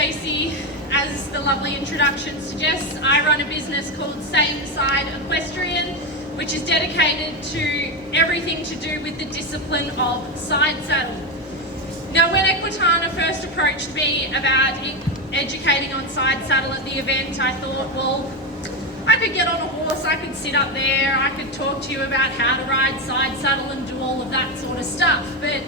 Stacey, as the lovely introduction suggests, I run a business called Same Side Equestrian, which is dedicated to everything to do with the discipline of side saddle. Now, when Equitana first approached me about educating on side saddle at the event, I thought, well, I could get on a horse, I could sit up there, I could talk to you about how to ride side saddle and do all of that sort of stuff, but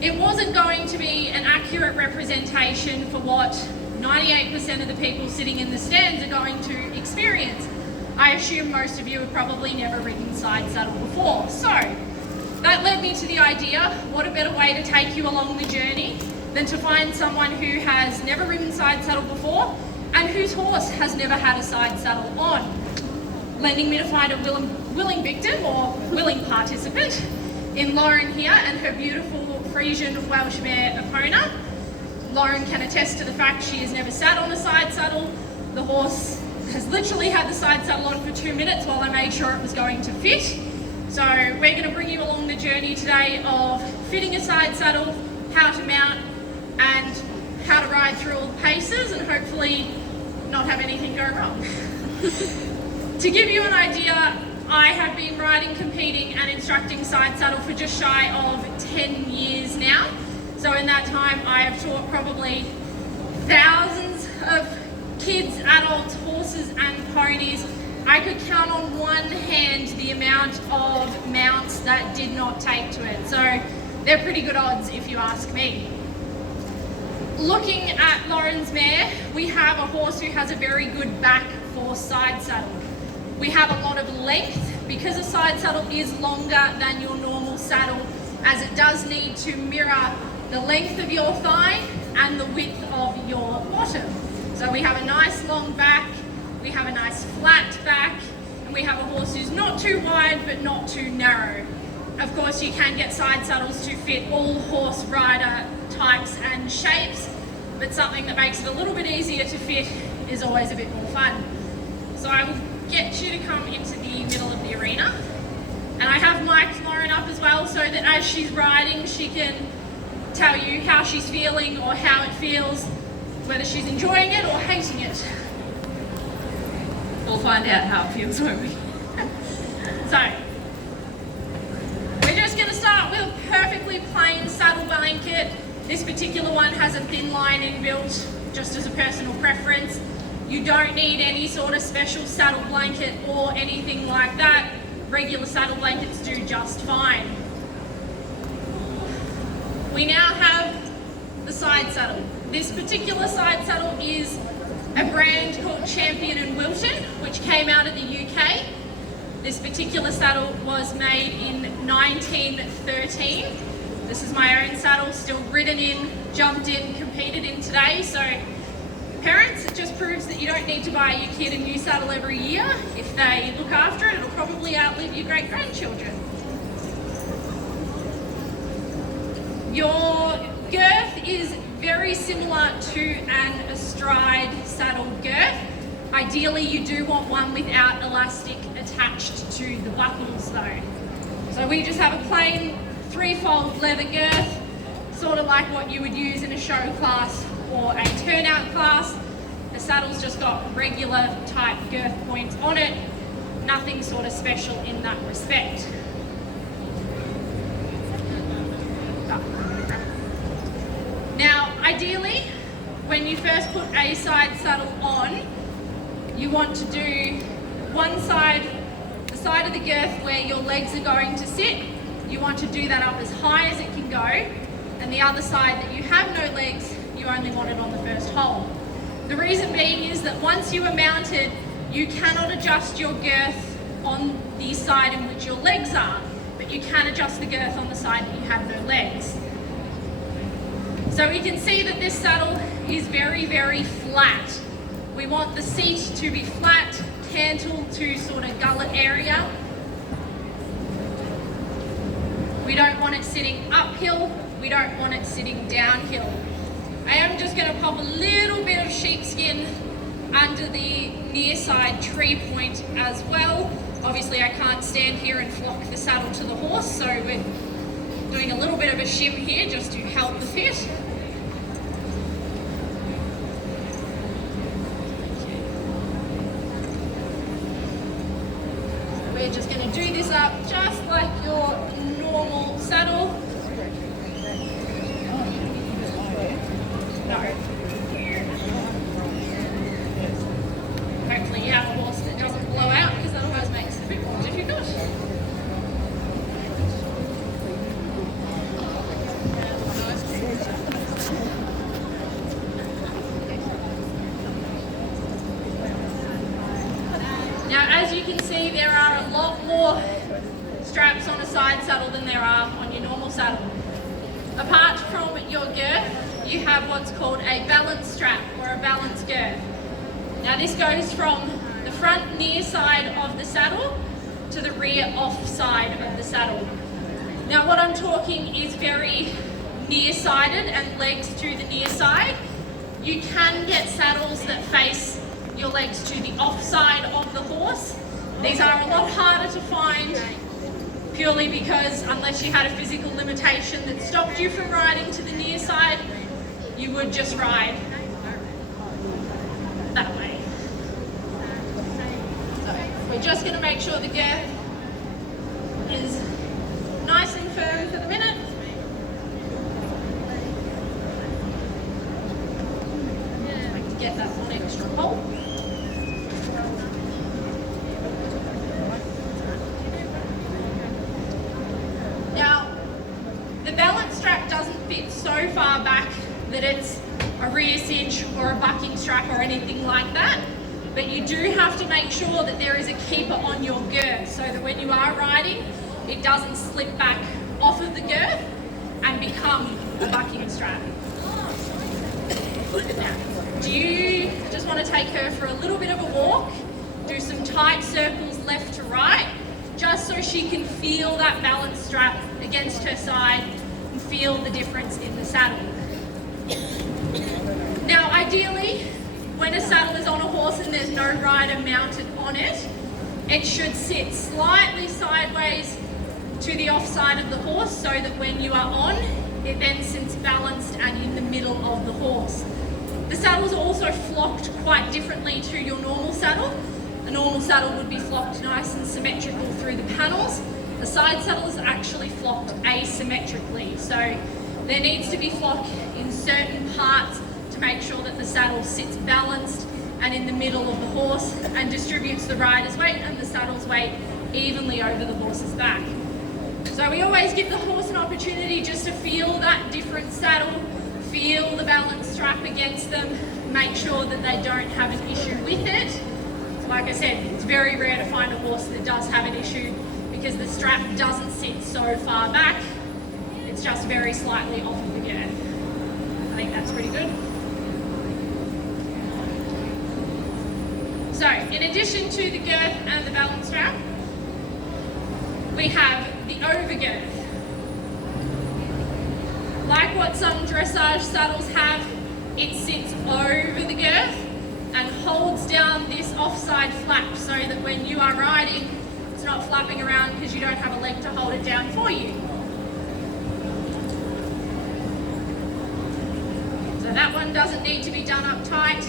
it wasn't going to be an accurate representation for what 98% of the people sitting in the stands are going to experience. I assume most of you have probably never ridden side saddle before. So that led me to the idea, what a better way to take you along the journey than to find someone who has never ridden side saddle before and whose horse has never had a side saddle on. Lending me to find a willing victim or willing participant in Lauren here and her beautiful Friesian Welsh mare Epona. Lauren can attest to the fact she has never sat on a side saddle. The horse has literally had the side saddle on for 2 minutes while I made sure it was going to fit. So we're going to bring you along the journey today of fitting a side saddle, how to mount, and how to ride through all the paces and hopefully not have anything go wrong. To give you an idea, I have been riding, competing and instructing side saddle for just shy of 10 years now. So in that time I have taught probably thousands of kids, adults, horses and ponies. I could count on one hand the amount of mounts that did not take to it. So they're pretty good odds if you ask me. Looking at Lauren's mare, we have a horse who has a very good back for side saddle. We have a lot of length because a side saddle is longer than your normal saddle, as it does need to mirror the length of your thigh and the width of your bottom. So we have a nice long back, we have a nice flat back, and we have a horse who's not too wide but not too narrow. Of course, you can get side saddles to fit all horse rider types and shapes, but something that makes it a little bit easier to fit is always a bit more fun. So I will get you to come into the middle of the arena, and I have mic'd Lauren up as well so that as she's riding she can tell you how she's feeling or how it feels, whether she's enjoying it or hating it. We'll find out how it feels, won't we? So we're just going to start with a perfectly plain saddle blanket. This particular one has a thin line inbuilt, just as a personal preference. You don't need any sort of special saddle blanket or anything like that. Regular saddle blankets do just fine. We now have the side saddle. This particular side saddle is a brand called Champion and Wilton, which came out of the UK. This particular saddle was made in 1913. This is my own saddle, still ridden in, jumped in, competed in today. So parents, it just proves that you don't need to buy your kid a new saddle every year. If they look after it, it'll probably outlive your great-grandchildren. Your girth is very similar to an astride saddle girth. Ideally, you do want one without elastic attached to the buckles though. So we just have a plain 3-fold leather girth, sort of like what you would use in a show class or a turnout class. The saddle's just got regular type girth points on it, nothing sort of special in that respect. Now, ideally, when you first put a side saddle on, you want to do one side, the side of the girth where your legs are going to sit, you want to do that up as high as it can go, and the other side that you have no legs, you only want it on the first hole. The reason being is that once you are mounted, you cannot adjust your girth on the side in which your legs are, but you can adjust the girth on the side that you have no legs. So we can see that this saddle is very, very flat. We want the seat to be flat, cantle to sort of gullet area. We don't want it sitting uphill, we don't want it sitting downhill. I am just going to pop a little bit of sheepskin under the near side tree point as well. Obviously I can't stand here and flock the saddle to the horse, so we're doing a little bit of a shim here just to help the fit. side saddle than there are on your normal saddle. Apart from your girth, you have what's called a balance strap or a balance girth. Now this goes from the front near side of the saddle to the rear off side of the saddle. Now what I'm talking is very near-sided and legs to the near side. You can get saddles that face your legs to the off side of the horse. These are a lot harder to find purely because unless you had a physical limitation that stopped you from riding to the near side, you would just ride that way. So we're just going to make sure the girth is nice and firm for the minute. Get that one extra hole. Now, the balance strap doesn't fit so far back that it's a rear cinch or a bucking strap or anything like that, but you do have to make sure that there is a keeper on your girth so that when you are riding, it doesn't slip back off of the girth and become a bucking strap. Now, do you just want to take her for a little bit of a walk, do some tight circles left to right, just so she can feel that balance strap against her side and feel the difference in the saddle. Now ideally, when a saddle is on a horse and there's no rider mounted on it, it should sit slightly sideways to the off side of the horse so that when you are on, it then sits balanced and in the middle of the horse. The saddles are also flocked quite differently to your normal saddle. A normal saddle would be flocked nice and symmetrical through the panels. The side saddle is actually flocked asymmetrically. So there needs to be flock in certain parts to make sure that the saddle sits balanced and in the middle of the horse and distributes the rider's weight and the saddle's weight evenly over the horse's back. So we always give the horse an opportunity just to feel that different saddle, feel the balance strap against them, make sure that they don't have an issue with it. Like I said, it's very rare to find a horse that does have an issue because the strap doesn't sit so far back, it's just very slightly off of the girth. I think that's pretty good. So, in addition to the girth and the balance strap, we have the overgirth. Like what some dressage saddles have, it sits over the girth and holds down this offside flap so that when you are riding, it's not flapping around because you don't have a leg to hold it down for you. So that one doesn't need to be done up tight,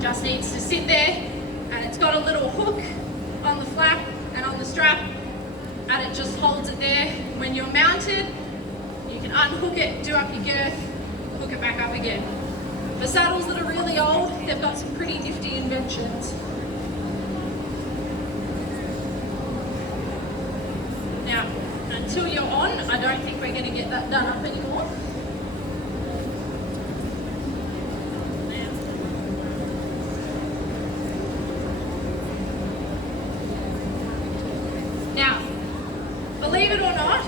just needs to sit there, and it's got a little hook on the flap and on the strap, and it just holds it there. When you're mounted, you can unhook it, do up your girth, hook it back up again. For saddles that are really old, they've got some pretty nifty inventions. Now, until you're on, I don't think we're going to get that done up anymore. Now, believe it or not,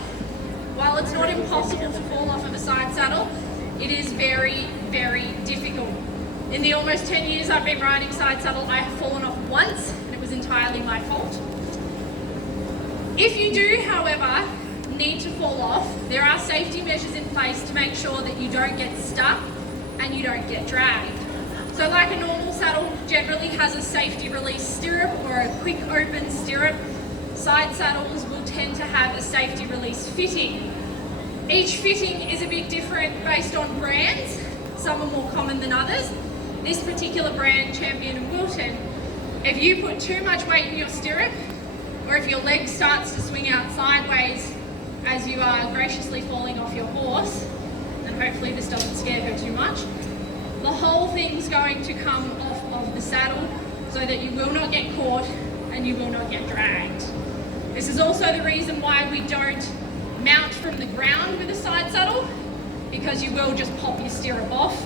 while it's not impossible to fall off of a side saddle, it is very, very difficult. In the almost 10 years I've been riding side saddle, I have fallen off once, and it was entirely my fault. If you do, however, need to fall off, there are safety measures in place to make sure that you don't get stuck and you don't get dragged. So like a normal saddle generally has a safety release stirrup or a quick open stirrup, side saddles will tend to have a safety release fitting. Each fitting is a bit different based on brands. Some are more common than others. This particular brand, Champion and Wilton, if you put too much weight in your stirrup, or if your leg starts to swing out sideways as you are graciously falling off your horse, and hopefully this doesn't scare her too much, the whole thing's going to come off of the saddle so that you will not get caught and you will not get dragged. This is also the reason why we don't mount from the ground with a side saddle, because you will just pop your stirrup off.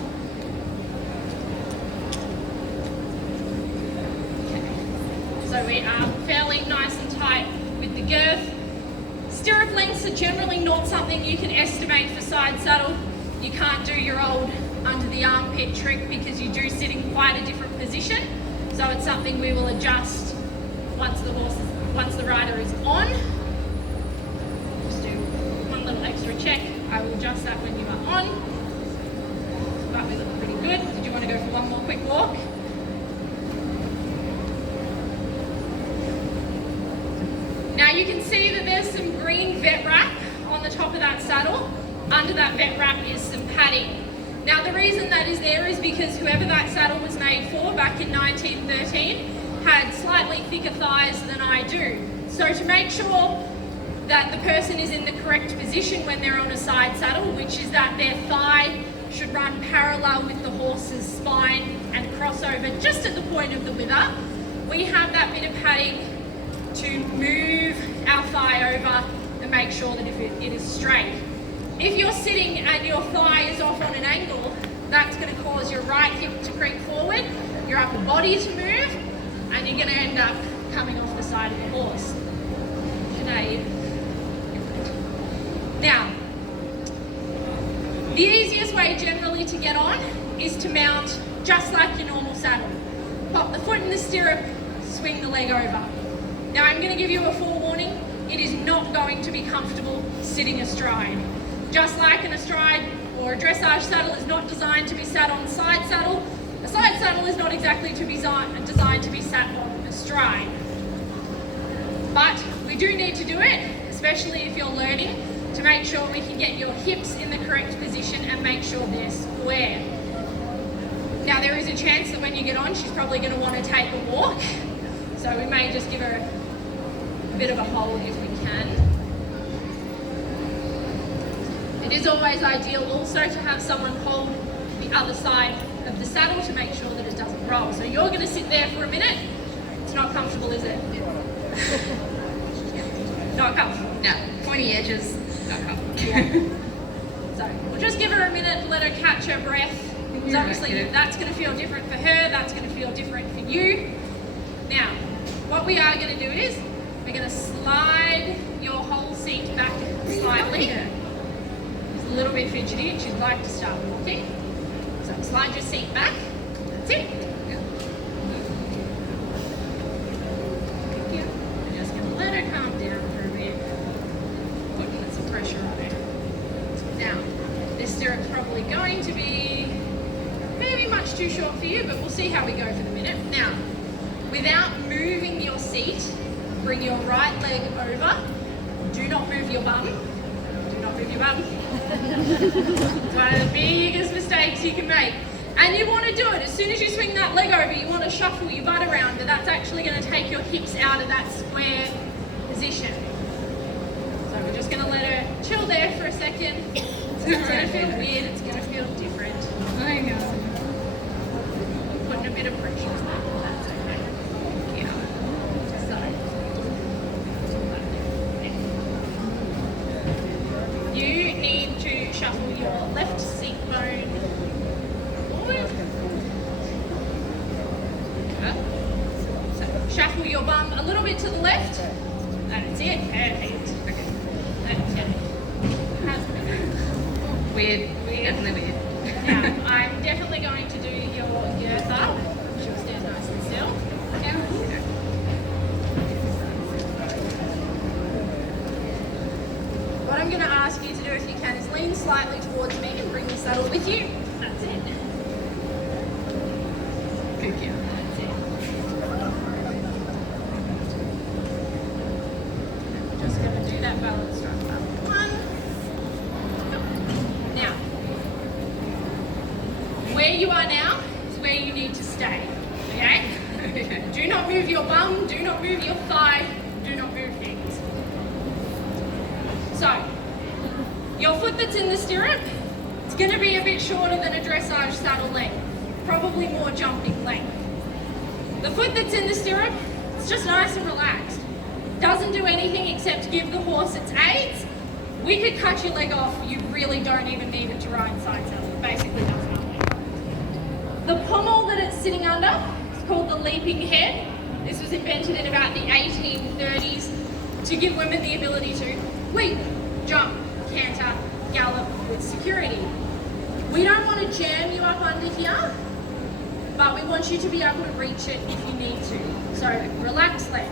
Okay. So we are fairly nice and tight with the girth. Stirrup lengths are generally not something you can estimate for side saddle. You can't do your old under the armpit trick because you do sit in quite a different position. So it's something we will adjust once the rider is on. Just do one little extra check. I will adjust that when you are on. But we look pretty good. Did you want to go for one more quick walk? Now you can see that there's some green vet wrap on the top of that saddle. Under that vet wrap is some padding. Now the reason that is there is because whoever that saddle was made for back in 1913 had slightly thicker thighs than I do. So to make sure that the person is in the correct position when they're on a side saddle, which is that their thigh should run parallel with the horse's spine and cross over just at the point of the wither, we have that bit of padding to move our thigh over and make sure that it is straight. If you're sitting and your thigh is off on an angle, that's going to cause your right hip to creep forward, your upper body to move, and you're going to end up coming off the side of the horse. Today. Now, the easiest way generally to get on is to mount just like your normal saddle. Pop the foot in the stirrup, swing the leg over. Now I'm going to give you a forewarning, it is not going to be comfortable sitting astride. Just like an astride or a dressage saddle is not designed to be sat on side saddle, a side saddle is not exactly designed to be sat on astride. But we do need to do it, especially if you're learning, to make sure we can get your hips in the correct position and make sure they're square. Now there is a chance that when you get on, she's probably going to want to take a walk, so we may just give her a bit of a hold if we can. It is always ideal also to have someone hold the other side of the saddle to make sure that it doesn't roll. So you're going to sit there for a minute. It's not comfortable, is it? Not comfortable. No, pointy edges, not comfortable. Yeah. So we'll just give her a minute, let her catch her breath. Because obviously that's going to feel different for her, that's going to feel different for you. Now, what we are going to do is we're going to slide your whole seat back slightly. It's a little bit fidgety and she'd like to start walking. So slide your seat back. That's it. We're just going to let her calm down for a bit. Putting some pressure on her. Now, this stirrup's probably going to be maybe much too short for you, but we'll see how we go for the minute. Now, without moving your seat, bring your right leg over. Do not move your bum. Do not move your bum. It's one of the biggest mistakes you can make. And you want to do it. As soon as you swing that leg over, you want to shuffle your butt around, but that's actually going to take your hips out of that square position. So we're just going to let her chill there for a second. It's going to feel weird. It's going to feel different. I know. Putting a bit of pressure on that. That's okay. Yeah. So, you need to shuffle your left seat bone forward. So, shuffle your bum a little bit to the left. That's it. Perfect. Okay. That's it. Weird. Definitely weird. Now, I'm definitely going to do your girth up. She'll stand nice and still. Yeah. What I'm going to ask you to do, if you can, is lean slightly towards me and bring the saddle with you. That's it. Good girl. That's it. We're just going to do that balance run. One. Now, where you are now is where you need to stay, okay? Do not move your bum, do not move your thigh, do not move things. So, your foot that's in the stirrup, it's going to be a bit shorter than a dressage saddle length, probably more jumping length. The foot that's in the stirrup, it's just nice and relaxed. Doesn't do anything except give the horse its aids. We could cut your leg off, you really don't even need it to ride side saddle. It basically does nothing. The pommel that it's sitting under is called the leaping head. This was invented in about the 1830s to give women the ability to leap, jump, canter, gallop with security. We don't want to jam you up under here, but we want you to be able to reach it if you need to. So relax leg.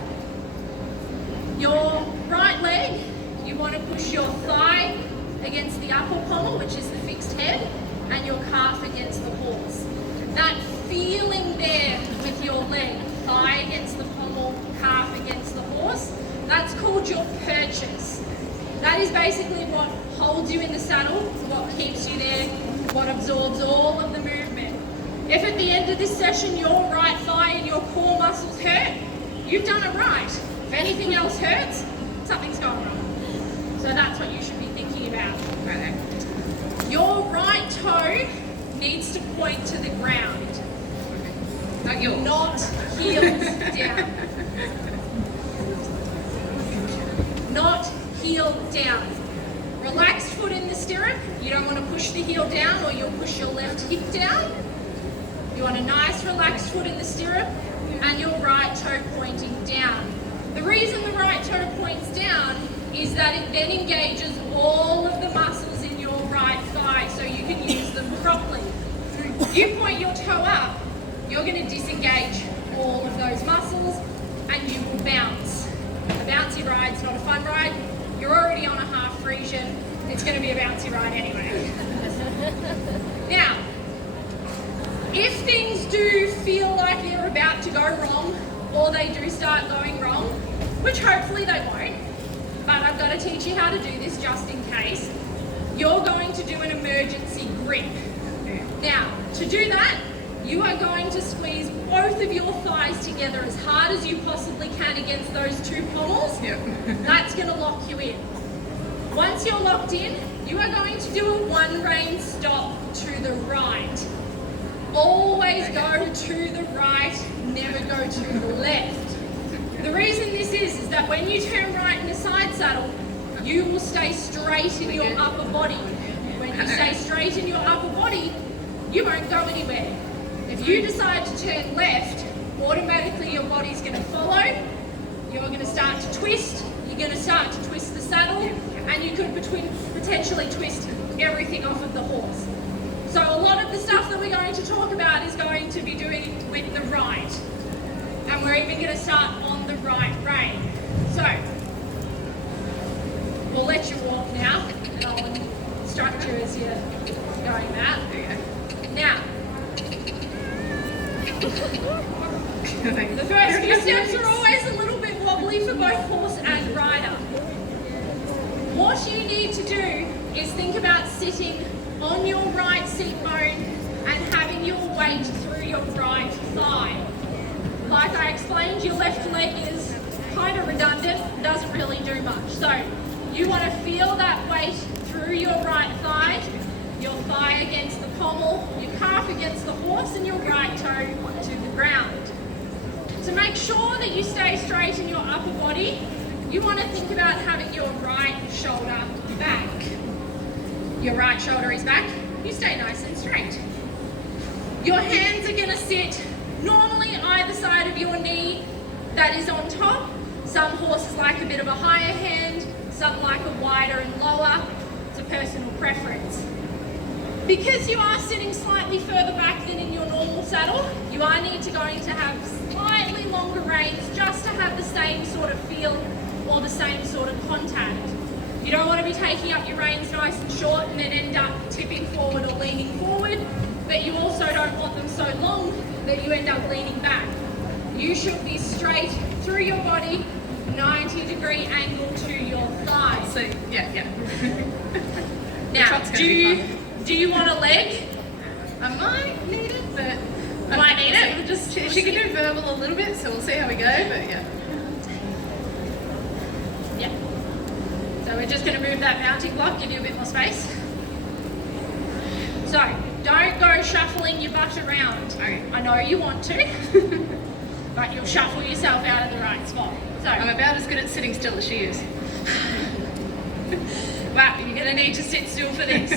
Your right leg, you want to push your thigh against the upper pommel, which is the fixed head, and your calf against the horse. That feeling there with your leg, thigh against the pommel, calf against the horse, that's called your purchase. That is basically what holds you in the saddle, what keeps you there, what absorbs all of the movement. If at the end of this session your right thigh and your core muscles hurt, you've done it right. If anything else hurts, something's gone wrong. So that's what you should be thinking about. Right. Your right toe needs to point to the ground. Not yours. Not heels down. Not heel down. Relaxed foot in the stirrup. You don't want to push the heel down or you'll push your left hip down. You want a nice relaxed foot in the stirrup and your right toe pointing down. The reason the right toe points down is that it then engages all of the muscles in your right thigh so you can use them properly. You point your toe up, you're going to disengage all of those muscles and you will bounce. A bouncy ride's not a fun ride. You're already on a half Friesian. It's going to be a bouncy ride anyway. Now, if things do feel like they're about to go wrong or they do start going wrong, which hopefully they won't, but I've got to teach you how to do this just in case, you're going to do an emergency grip. Now, to do that, you are going to squeeze both of your thighs together as hard as you possibly can against those two pommels. Yep. That's going to lock you in. Once you're locked in, you are going to do a one rein stop to the right. Always go to the right, never go to the left. The reason this is that when you turn right in a side saddle, you will stay straight in your upper body. When you stay straight in your upper body, you won't go anywhere. If you decide to turn left, automatically your body's going to follow. You're going to start to twist. You're going to start to twist the saddle, and you could potentially twist everything off of the horse. So a lot of the stuff that we're going to talk about is going to be doing with the right. And we're even going to start on the right rein. So, we'll let you walk now. I'll instruct you as you're going that. Now, the first few steps are always a little bit wobbly for both horse and rider. What you need to do is think about sitting on your right seat bone and having your weight through your right thigh. Like I explained, your left leg is kind of redundant, doesn't really do much. So you want to feel that weight through your right thigh, your thigh against the pommel, your calf against the horse, and your right toe to the ground. To make sure that you stay straight in your upper body, you want to think about having your right shoulder back. Your right shoulder is back, you stay nice and straight. Your hands are going to sit normally either side of your knee that is on top. Some horses like a bit of a higher hand, some like a wider and lower. It's a personal preference. Because you are sitting slightly further back than in your normal saddle, you are going to have slightly longer reins just to have the same sort of feel or the same sort of contact. You don't want to be taking up your reins nice and short and then end up tipping forward or leaning forward, but you also don't want them so long that you end up leaning back. You should be straight through your body, 90-degree angle to your thighs. So, yeah. Now, do you want a leg? I might need it, but... I might need it. We'll just she can do verbal a little bit, so we'll see how we go, but yeah. Yeah. So we're just going to move that mounting block, give you a bit more space. So, don't go shuffling your butt around. Okay. I know you want to, but you'll shuffle yourself out of the right spot. So, I'm about as good at sitting still as she is. wow, you're going to need to sit still for this.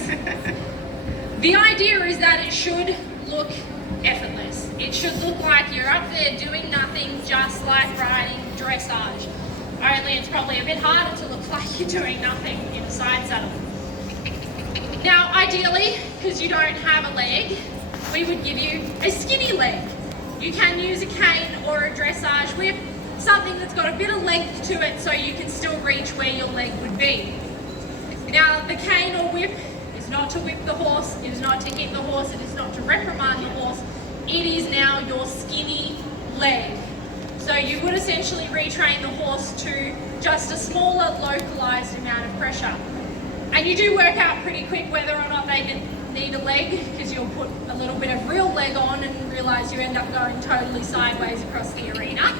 The idea is that it should look effortless. It should look like you're up there doing nothing, just like riding dressage. only it's probably a bit harder to look like you're doing nothing in a side saddle. Now, ideally, because you don't have a leg, we would give you a skinny leg. You can use a cane or a dressage whip, something that's got a bit of length to it so you can still reach where your leg would be. Now, the cane or whip is not to whip the horse, it is not to hit the horse, it is not to reprimand the horse, it is now your skinny leg. So you would essentially retrain the horse to just a smaller localized amount of pressure. And you do work out pretty quick whether or not they need a leg, because you'll put a little bit of real leg on and realise you end up going totally sideways across the arena.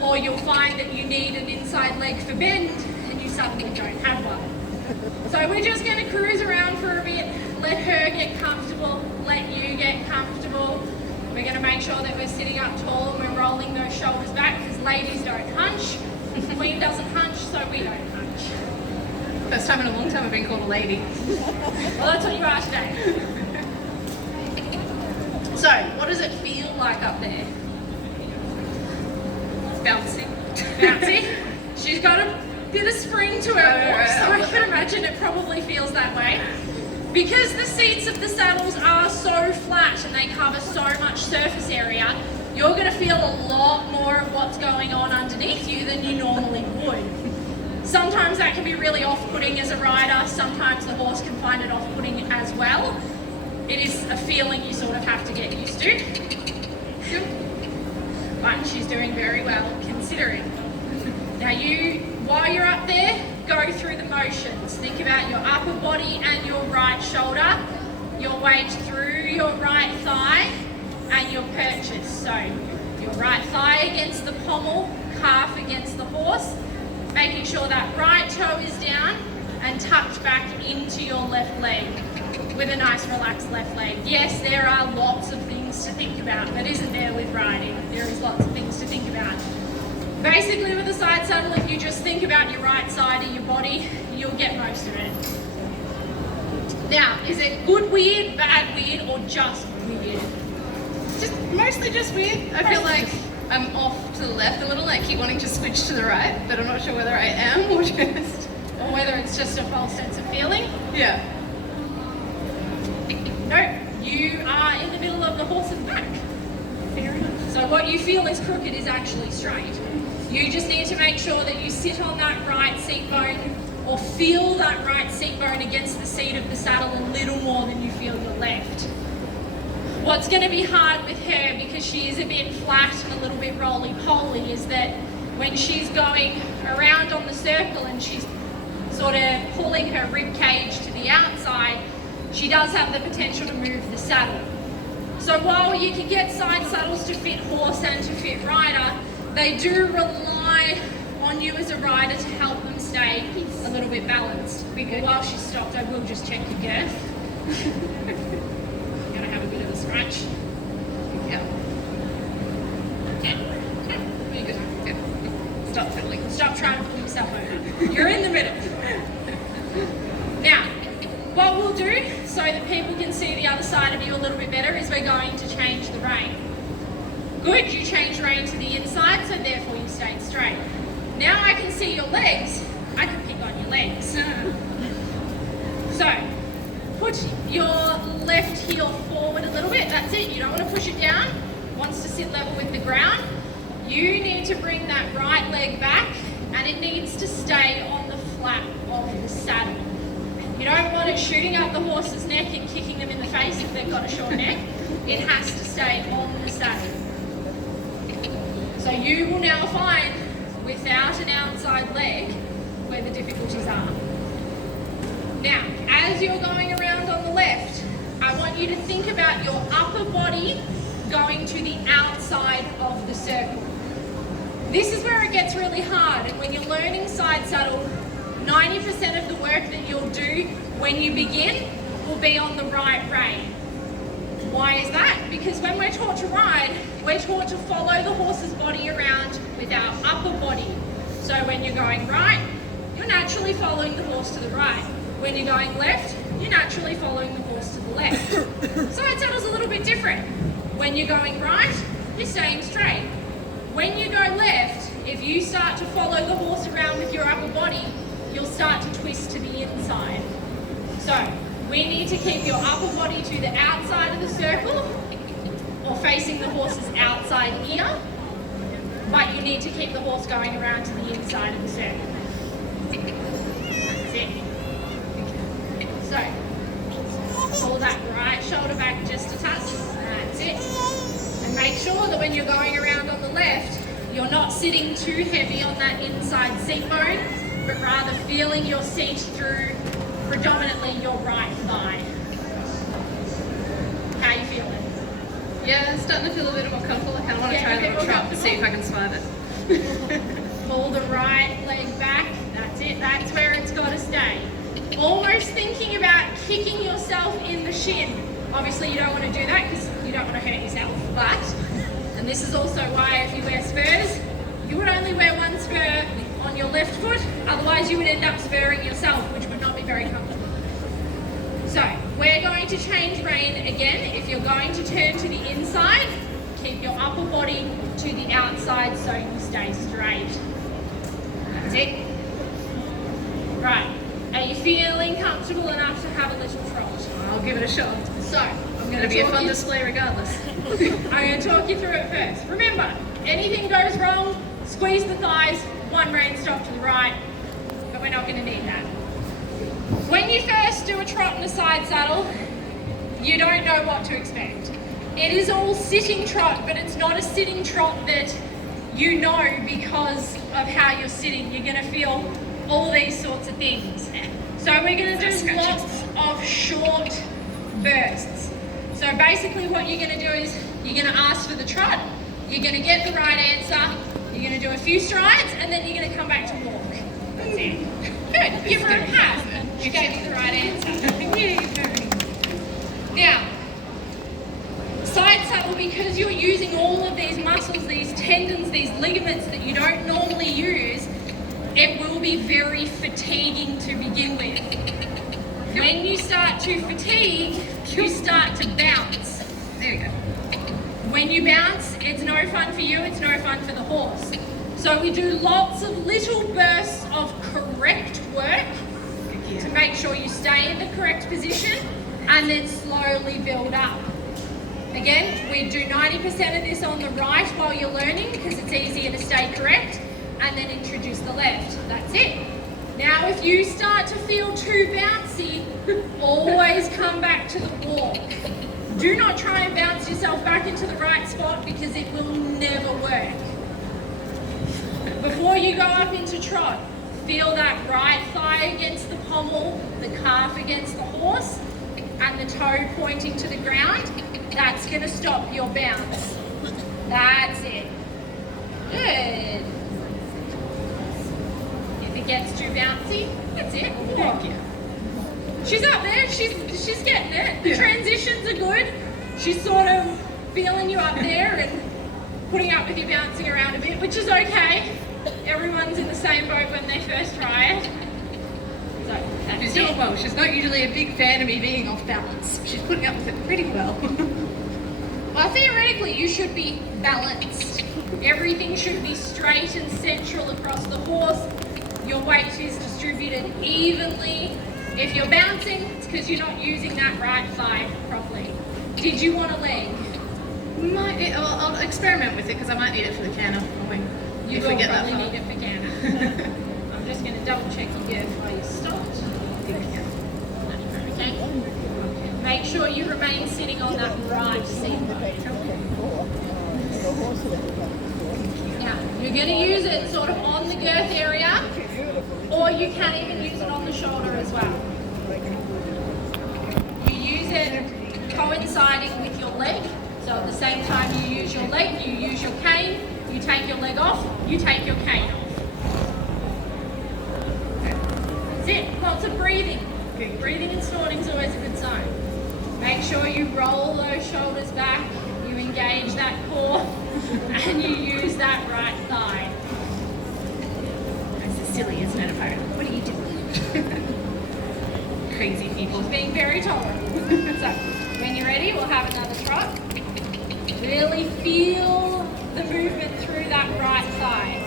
Or you'll find that you need an inside leg for bend and you suddenly don't have one. So we're just going to cruise around for a bit, let her get comfortable, let you get comfortable. We're going to make sure that we're sitting up tall and we're rolling those shoulders back, because ladies don't hunch, Queen doesn't hunch, so we don't hunch. First time in a long time I've been called a lady. Well, that's what you are today. So, what does it feel like up there? Bouncy. Bouncy? She's got a bit of spring to her walk, so I can imagine it probably feels that way. Because the seats of the saddles are so flat and they cover so much surface area, you're going to feel a lot more of what's going on underneath you than you normally would. Sometimes that can be really off-putting as a rider, sometimes the horse can find it off-putting as well. It is a feeling you sort of have to get used to. But she's doing very well considering. Now while you're up there, go through the motions. Think about your upper body and your right shoulder, your weight through your right thigh and your purchase. So your right thigh against the pommel, calf against the horse, making sure that right toe is down and tucked back into your left leg with a nice relaxed left leg. Yes, there are lots of things to think about, but isn't there with riding? There is lots of things to think about. Basically with a side saddle, if you just think about your right side of your body, you'll get most of it. Now, is it good weird, bad weird, or just weird? Mostly just weird. I feel like I'm off to the left a little, I keep wanting to switch to the right, but I'm not sure whether I am or just... Or whether it's just a false sense of feeling. Yeah. No, you are in the middle of the horse's back. Fair enough. So what you feel is crooked is actually straight. You just need to make sure that you sit on that right seat bone or feel that right seat bone against the seat of the saddle a little more than you feel your left. What's going to be hard with her, because she is a bit flat and a little bit roly-poly, is that when she's going around on the circle and she's sort of pulling her rib cage to the outside, she does have the potential to move the saddle. So while you can get side saddles to fit horse and to fit rider, they do rely on you as a rider to help them stay a little bit balanced. While she's stopped, I will just check your girth. You're gonna have a bit of a scratch. Yeah. Very good. Yeah. Stop fiddling. Stop trying to pull yourself over. You're in the middle. Now, what we'll do, so that people can see the other side of you a little bit better, is we're going to change the rein. Good, you change rein to the inside, so therefore you stayed straight. Now I can see your legs, I can pick on your legs. So, put your left heel forward a little bit, that's it, you don't want to push it down, it wants to sit level with the ground. You need to bring that right leg back, and it needs to stay on the flap of the saddle. You don't want it shooting up the horse's neck and kicking them in the face if they've got a short neck. It has to stay on the saddle. So you will now find, without an outside leg, where the difficulties are. Now, as you're going around on the left, I want you to think about your upper body going to the outside of the circle. This is where it gets really hard, and when you're learning side saddle, 90% of the work that you'll do when you begin will be on the right rein. Why is that? Because when we're taught to ride, we're taught to follow the horse's body around with our upper body. So when you're going right, you're naturally following the horse to the right. When you're going left, you're naturally following the horse to the left. Side saddle's a little bit different. When you're going right, you're staying straight. When you go left, if you start to follow the horse around with your upper body, you'll start to twist to the inside. So we need to keep your upper body to the outside of the circle or facing the horse's outside ear, but you need to keep the horse going around to the inside of the circle. That's it. So pull that right shoulder back just a touch. That's it. And make sure that when you're going around on the left, you're not sitting too heavy on that inside seat bone, but rather feeling your seat through predominantly your right thigh. How are you feeling? Yeah, it's starting to feel a bit more comfortable. I kind of want to try a little trot to see if I can survive it. Pull the right leg back. That's it. That's where it's got to stay. Almost thinking about kicking yourself in the shin. Obviously you don't want to do that because you don't want to hurt yourself, but, and this is also why if you wear spurs, you would only wear one spur on your left foot, otherwise you would end up spurring yourself, which would not be very comfortable. So, we're going to change rein again. If you're going to turn to the inside, keep your upper body to the outside so you stay straight. That's it. Right. Are you feeling comfortable enough to have a little trot? I'll give it a shot. So, I'm going It'll be a fun display regardless. I'm going to talk you through it first. Remember, anything goes wrong, squeeze the thighs, one rein stop to the right, but we're not going to need that. When you first do a trot in a side saddle, you don't know what to expect. It is all sitting trot, but it's not a sitting trot that you know because of how you're sitting. You're going to feel all these sorts of things. So we're going to do lots of short bursts. So basically what you're going to do is you're going to ask for the trot, you're going to get the right answer, you're going to do a few strides, and then you're going to come back to walk. That's it. Good. Give her a pat. She gave you the right answer. Now, side saddle, because you're using all of these muscles, these tendons, these ligaments that you don't normally use, it will be very fatiguing to begin with. When you start to fatigue, you start to bounce. There you go. When you bounce, it's no fun for you, it's no fun for the horse. So we do lots of little bursts of correct work to make sure you stay in the correct position and then slowly build up. Again, we do 90% of this on the right while you're learning because it's easier to stay correct, and then introduce the left. That's it. Now if you start to feel too bouncy, always come back to the walk. Do not try and bounce yourself back into the right spot because it will never work. Before you go up into trot, feel that right thigh against the pommel, the calf against the horse, and the toe pointing to the ground. That's going to stop your bounce. That's it. Good. If it gets too bouncy, that's it. Walk. She's up there. She's getting it. The transitions are good. She's sort of feeling you up there and putting up with you bouncing around a bit, which is okay. Everyone's in the same boat when they first try it. So that's She's doing well. She's not usually a big fan of me being off balance. She's putting up with it pretty well. Well, theoretically, you should be balanced. Everything should be straight and central across the horse. Your weight is distributed evenly. If you're bouncing, it's because you're not using that right thigh properly. Did you want a leg? I'll experiment with it because I might need it for the canter. You if will we get probably that far. need it for canter. I'm just going to double check your girth while you stopped. Okay. Make sure you remain sitting on that right seat. Now, you're going to use it sort of on the girth area, or you can even use it on the shoulder as well. You use it coinciding with your leg. So at the same time you use your leg, you use your cane, you take your leg off, you take your cane off. That's it. Lots of breathing. Breathing and snorting is always a good sign. Make sure you roll those shoulders back, you engage that core, and you use that right thigh. This is silly, isn't it, Epona? What are you doing? Crazy people. She's being very tolerant. So, when you're ready, we'll have another trot. Really feel the movement through that right thigh.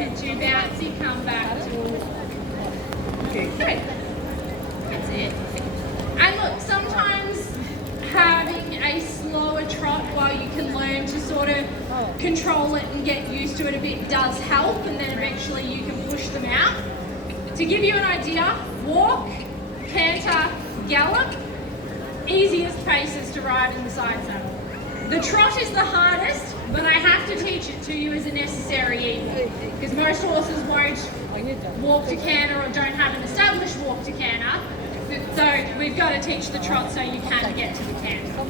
get too bouncy, come back to good. That's it. And look, sometimes having a slower trot while you can learn to sort of control it and get used to it a bit does help, and then eventually you can push them out. To give you an idea, walk, canter, gallop, easiest paces to ride in the side saddle. The trot is the hardest, but I have to teach it to you as a necessary evil, because most horses won't walk to canter or don't have an established walk to canter. So we've got to teach the trot so you can get to the canter.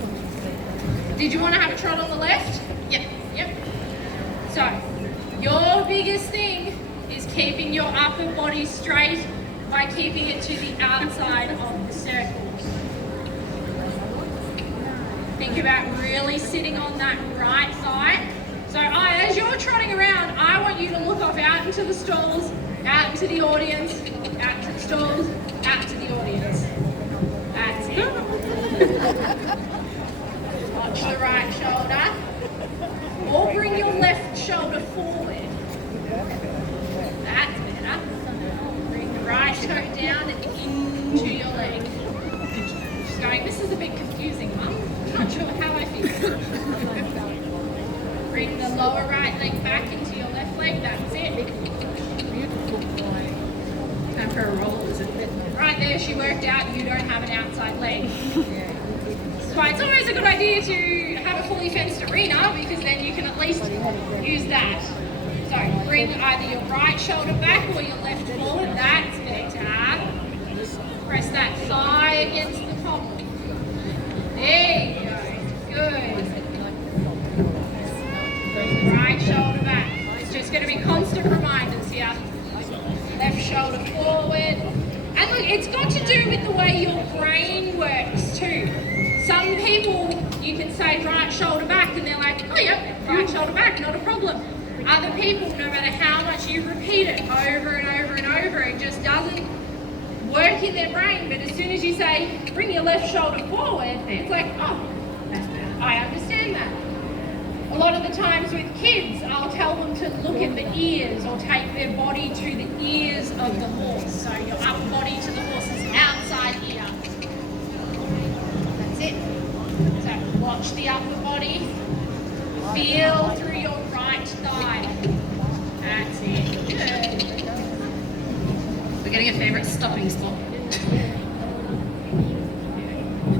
Did you want to have a trot on the left? Yep. So your biggest thing is keeping your upper body straight by keeping it to the outside of the circle. Think about really sitting on that right thigh. So as you're trotting around, I want you to look off out into the stalls, out into the audience, out to the stalls, out to the audience. That's it. Watch the right shoulder. Or bring your left shoulder forward. That's better. Bring the right toe down and into your leg. She's going, this is a bit confusing, Mum. Not sure how I feel. Bring the lower right leg back into your left leg. That's it. Time for a roll, is it? Right there, she worked out you don't have an outside leg. That's why it's always a good idea to have a fully fenced arena, because then you can at least use that. So bring either your right shoulder back or your left forward. That's better. Press that thigh against the pommel. There you go. Good. Right shoulder back. It's just going to be constant reminders here. Left shoulder forward. And look, it's got to do with the way your brain works too. Some people, you can say right shoulder back and they're like, oh yep, right shoulder back, not a problem. Other people, no matter how much you repeat it over and over and over, it just doesn't work in their brain. But as soon as you say, bring your left shoulder forward, it's like, oh, I understand that. A lot of the times with kids, I'll tell them to look at the ears or take their body to the ears of the horse. So your upper body to the horse's outside ear. That's it. So watch the upper body. Feel through your right thigh. That's it. Good. We're getting a favourite stopping spot.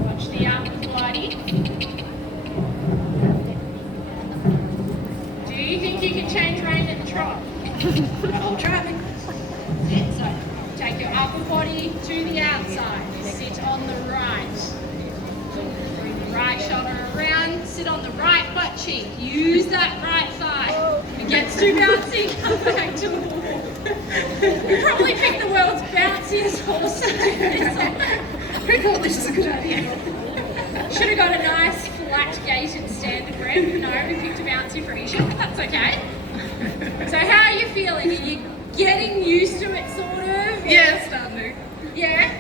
Watch the upper body. Do you think you can change rein at the trot? I'll try. So take your upper body to the outside. Sit on the right. Right shoulder around. Sit on the right butt cheek. Use that right thigh. If it gets too bouncy, come back to the wall. We probably picked the world's bounciest horse to do this on. Who thought this was a good idea? Should have got a nice flat gaited standard bred. No, we picked a bouncy Friesian. That's okay. So how are you feeling? Are you getting used to it, sort of? Yeah, it's starting to. Yeah?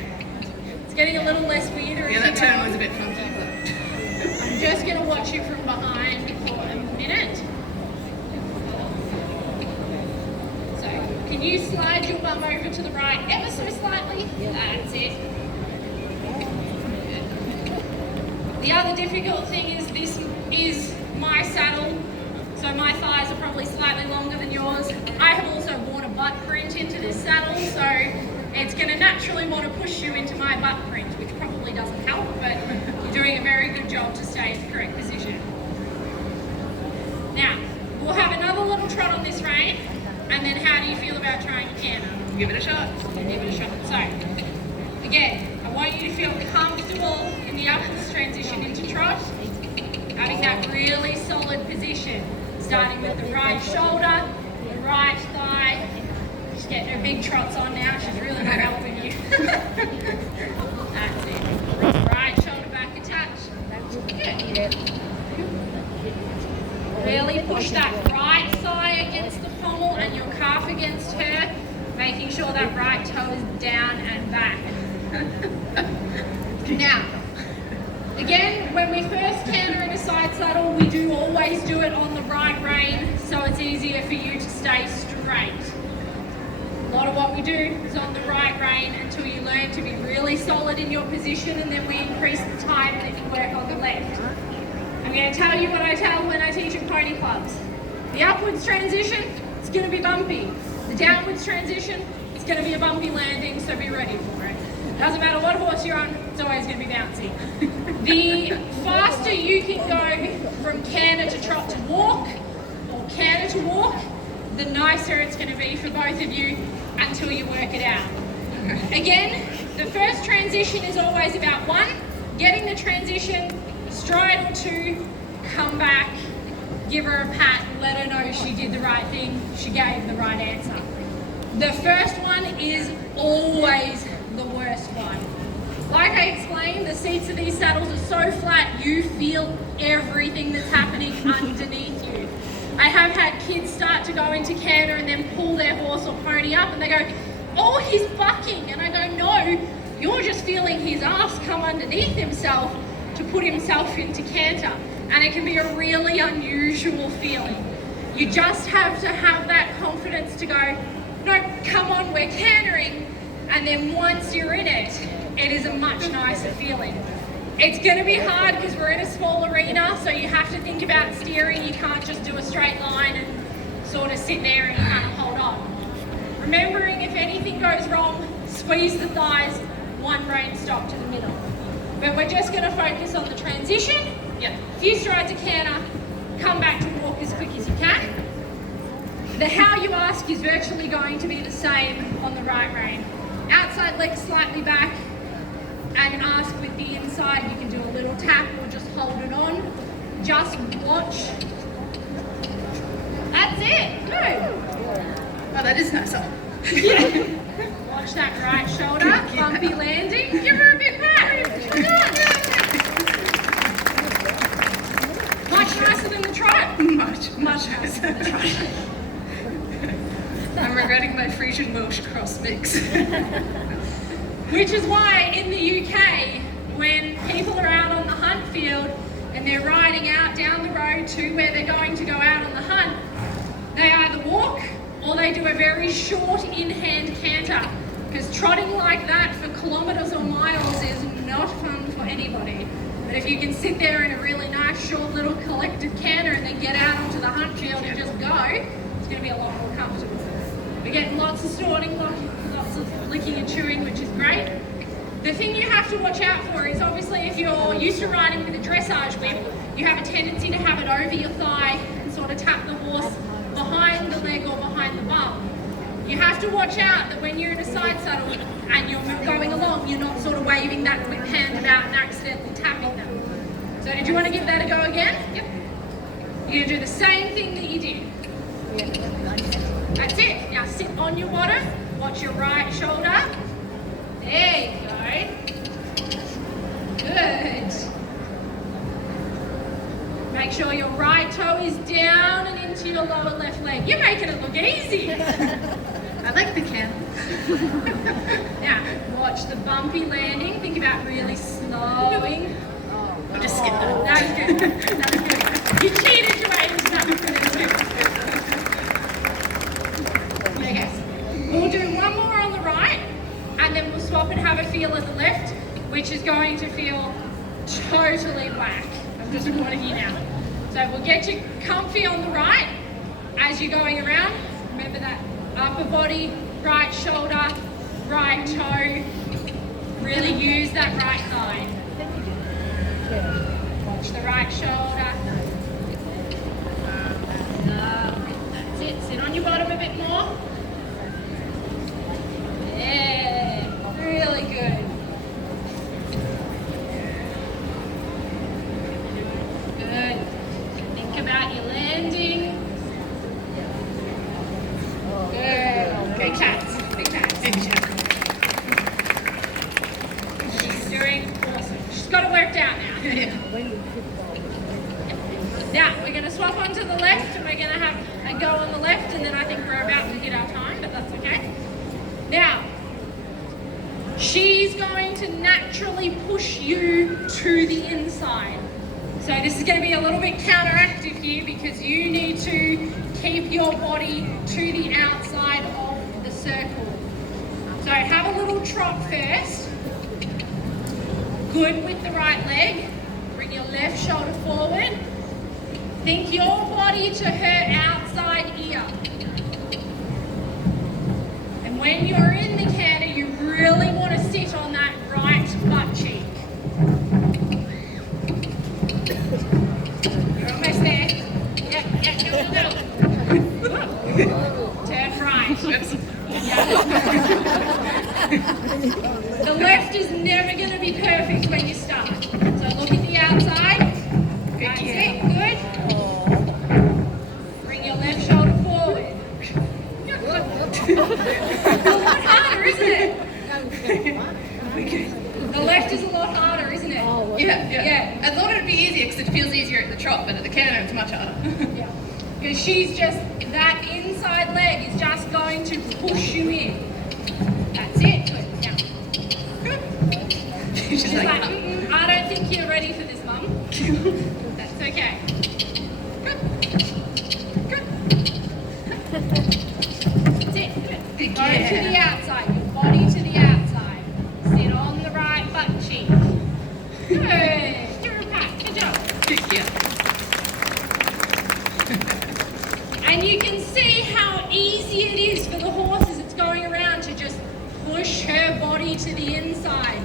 It's getting a little less weirder. Yeah, that turn was a bit funky, but... I'm just going to watch you from behind for a minute. So, can you slide your bum over to the right ever so slightly? That's it. The other difficult thing is this is my saddle, so my thighs are probably slightly longer than yours. I have also worn a butt print into this saddle, so it's going to naturally want to push you into my butt print, which probably doesn't help, but you're doing a very good job to stay in the correct position. Now, we'll have another little trot on this rein, and then how do you feel about trying a canter? Give it a shot. Give it a shot. So, again, I want you to feel comfortable in the upwards transition into trot, having that really solid position, starting with the right shoulder, the right thigh. She's getting her big trots on now, she's really not helping you. That's it. Right shoulder back attached. Good. Really push that right thigh against the pommel and your calf against her, making sure that right toe is down and back. Now, again, when we first canter in a side saddle, we do always do it on the right rein, so it's easier for you to stay straight great. A lot of what we do is on the right rein until you learn to be really solid in your position, and then we increase the time that you work on the left. I'm going to tell you what I tell when I teach in pony clubs. The upwards transition, it's going to be bumpy. The downwards transition, it's going to be a bumpy landing, so be ready for it. Doesn't matter what horse you're on, it's always going to be bouncy. The faster you can go from canter to trot to walk, or canter to walk, the nicer it's going to be for both of you until you work it out. Again, the first transition is always about 1, getting the transition, stride or 2, come back, give her a pat, let her know she did the right thing, she gave the right answer. The first one is always the worst one. Like I explained, the seats of these saddles are so flat, you feel everything that's happening underneath you. I have had kids start to go into canter and then pull their horse or pony up and they go, oh, he's bucking. And I go, no, you're just feeling his ass come underneath himself to put himself into canter. And it can be a really unusual feeling. You just have to have that confidence to go, no, come on, we're cantering. And then once you're in it, it is a much nicer feeling. It's going to be hard because we're in a small arena, so you have to think about steering. You can't just do a straight line and sort of sit there and kind of hold on. Remembering if anything goes wrong, squeeze the thighs, 1 rein stop to the middle. But we're just going to focus on the transition. Yep. Few strides of canter, come back to walk as quick as you can. The how you ask is virtually going to be the same on the right rein. Outside leg slightly back, and ask with the inside. You can do a little tap or just hold it on. Just watch. That's it. Good. Oh, that is nice. Yeah. Watch that right shoulder. Bumpy landing. Give her a big pat. Much nicer than the trot. Much nicer than the trot. I'm regretting my Friesian Welsh cross mix. Which is why in the UK, when people are out on the hunt field and they're riding out down the road to where they're going to go out on the hunt, they either walk or they do a very short in-hand canter. Because trotting like that for kilometres or miles is not fun for anybody. But if you can sit there in a really nice, short little collected canter and then get out onto the hunt field and just go, it's going to be a lot more comfortable. We're getting lots of snorting, lots of licking and chewing, which is great. The thing you have to watch out for is obviously if you're used to riding with a dressage whip, you have a tendency to have it over your thigh and sort of tap the horse behind the leg or behind the bum. You have to watch out that when you're in a side saddle and you're going along, you're not sort of waving that whip hand about and accidentally tapping them. So did you want to give that a go again? Yep. You're going to do the same thing that you did. That's it. Now sit on your bottom, watch your right shoulder. There you go. Good. Make sure your right toe is down and into your lower left leg. You're making it look easy. I like the can. Now, watch the bumpy landing. Think about really slowing. I'll just skip that. That was good. That was good. You cheated your way into that one. Okay. We'll do one more on the right, and then we'll swap and have a feel at the left, which is going to feel totally whack. I'm just warning you now. So we'll get you comfy on the right as you're going around. Remember that upper body, right shoulder, right toe. Really use that right thigh. Watch the right shoulder. That's it. Sit on your bottom a bit more. Yeah, really good. Good. Think about your landing. Good. Big cats. Big cats. Big chat. She's doing awesome. She's got it worked out now. Yeah. Now, we're going to swap onto the left and we're going to have a go on the left, and then I think we're about to hit our time, but that's okay. Now, she's going to naturally push you to the inside. So this is going to be a little bit counteractive here because you need to keep your body to the outside of the circle. So have a little trot first. Good with the right leg. Bring your left shoulder forward. Think your body to her outside ear. And when you're in the canter, you really want to sit on that right butt cheek. You're almost there. Yep, go. Turn right. The left is never going to be perfect when you start. So look at the outside. That's it, good. Bring your left shoulder forward. It's a lot harder, isn't it? The left is a lot harder, isn't it? Yeah. I thought it'd be easier because it feels easier at the trot, but at the canter it's much harder. Yeah. Because she's just, that inside leg is just going to push you in. That's it. Good. Now. Good. She's like, I don't think you're ready for this, Mum. That's okay. Good. Good. That's it. Good. Go to the outside. Your body to the outside. Sit on the right butt cheek. Good. Give her a pat. Good job. And you can see how easy it is for the horse as it's going around to just push her body to the inside.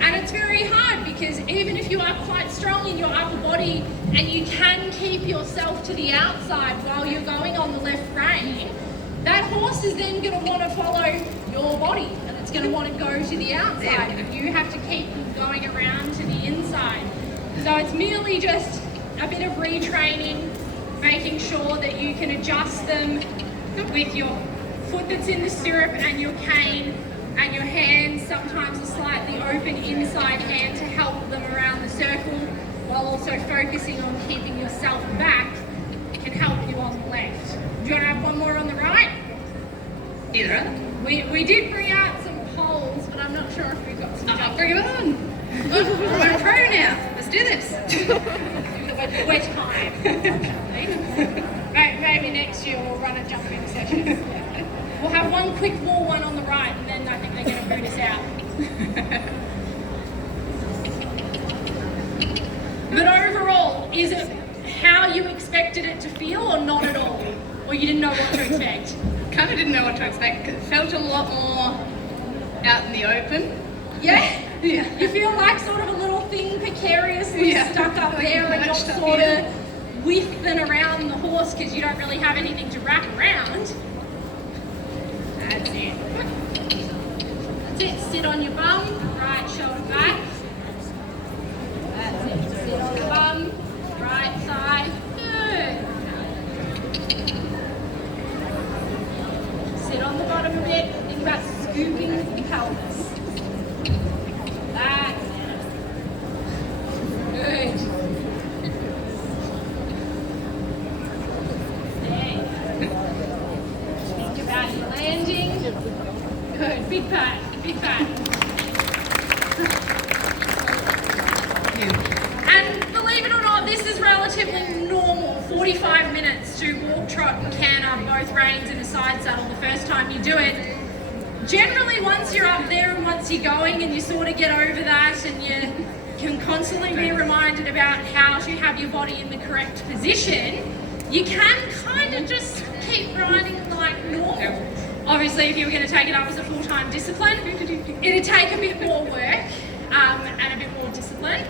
And it's very hard because even if you are quite strong in your upper body and you can keep yourself to the outside while you're going on the left rein, that horse is then going to want to follow your body and it's going to want to go to the outside. And you have to keep going around to the inside. So it's merely just a bit of retraining, making sure that you can adjust them with your foot that's in the stirrup and your cane and your hands, sometimes a slightly open inside hand to help them around the circle, while also focusing on keeping yourself back can help you on the left. Do you want to have one more on the right? Either. We did bring out some poles, but I'm not sure if we've got some. I'll bring it on. We're pro now. Let's do this. We're time. Maybe next year we'll run a jumping session. We'll have one quick wall one on the right, and then I think they're going to boot us out. But overall, is it how you expected it to feel or not at all? Or you didn't know what to expect? Kind of didn't know what to expect because it felt a lot more out in the open. Yeah? You feel like sort of a little thing precariously stuck up there and not sort of with and around the horse because you don't really have anything to wrap around. That's it. That's it. Sit on your bum, right shoulder back. That's it. Sit on the bum, right side. Good. Sit on the bottom a bit. Think about scooping the pelvis. That's it. Good. There. Think about your landing. Good. Big pat. Big pat. And believe it or not, this is relatively normal. 45 minutes to walk, trot, and canter both reins in a side saddle the first time you do it. Generally, once you're up there and once you're going and you sort of get over that and you can constantly be reminded about how to have your body in the correct position, you can kind of just keep riding like normal. Obviously, if you were going to take it up as a full-time discipline, it'd take a bit more work and a bit more discipline.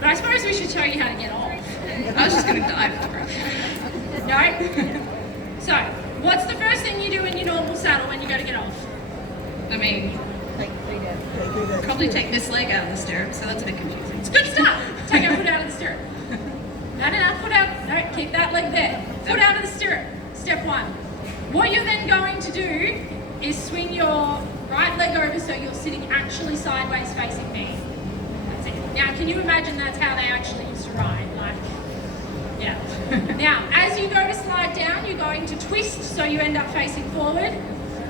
But I suppose we should show you how to get off. I was just going to dive for it. No? So, what's the first thing you do in your normal saddle when you go to get off? I mean, probably take this leg out of the stirrup, so that's a bit confusing. It's a good start. Take your foot out of the stirrup. No, foot out. No, keep that leg there. Foot out of the stirrup. Step one. What you're then going to do is swing your right leg over so you're sitting actually sideways facing me. That's it. Now, can you imagine that's how they actually used to ride? Like, yeah. Now, as you go to slide down, you're going to twist so you end up facing forward.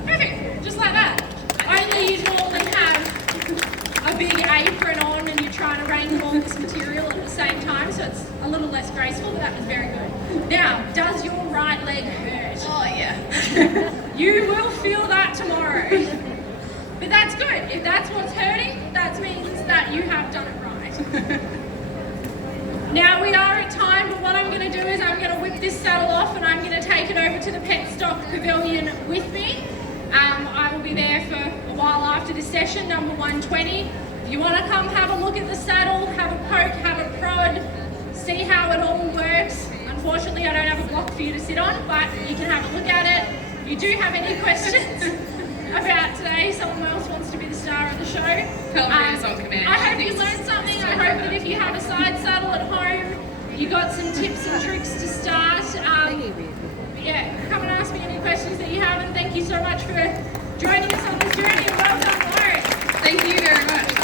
Perfect. Just like that. Only you normally have a big apron on and you're trying to wrangle all this material at the same time, so it's a little less less graceful, but that was very good. Now, does your right leg hurt? Oh yeah. You will feel that tomorrow. But that's good. If that's what's hurting, that means that you have done it right. Now we are at time, but what I'm going to do is I'm going to whip this saddle off and I'm going to take it over to the pet stock pavilion with me. I will be there for a while after this session, number 120. If you want to come have a look at the saddle, have a poke, have a prod, see how it all works. Unfortunately, I don't have a block for you to sit on, but you can have a look at it. If you do have any questions about today, someone else wants to be the star of the show. Pellegrine is on command. I hope you learned something. I hope that if you have a side saddle at home, you got some tips and tricks to start. Yeah, come and ask me any questions that you have, and thank you so much for joining us on this journey. Well done, Lauren. Thank you very much.